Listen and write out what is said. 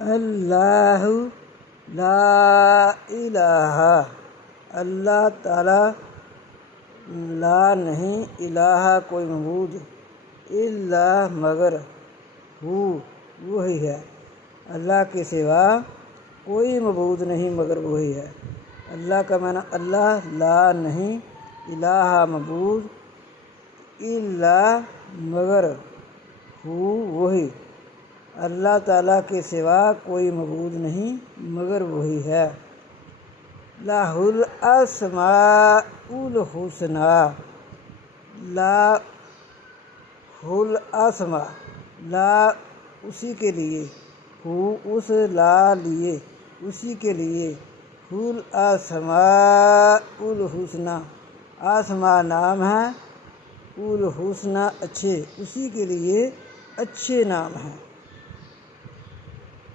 اللہ لا الہ، اللہ تعالیٰ لا نہیں، الہ کوئی معبود، الا مگر، وہی ہے، اللہ کے سوا کوئی معبود نہیں مگر وہی ہے۔ اللہ کا معنی اللہ، لا نہیں، الہ معبود، الا مگر، وہی، اللہ تعالیٰ کے سوا کوئی معبود نہیں مگر وہی ہے۔ لہ الاسماء الحسنی، لا الاسماء، لا اسی کے لیے، اس لا لیے، اسی کے لیے، الاسماء الحسنی، اسماء نام ہے، الحسنی اچھے، اسی کے لیے اچھے نام ہیں۔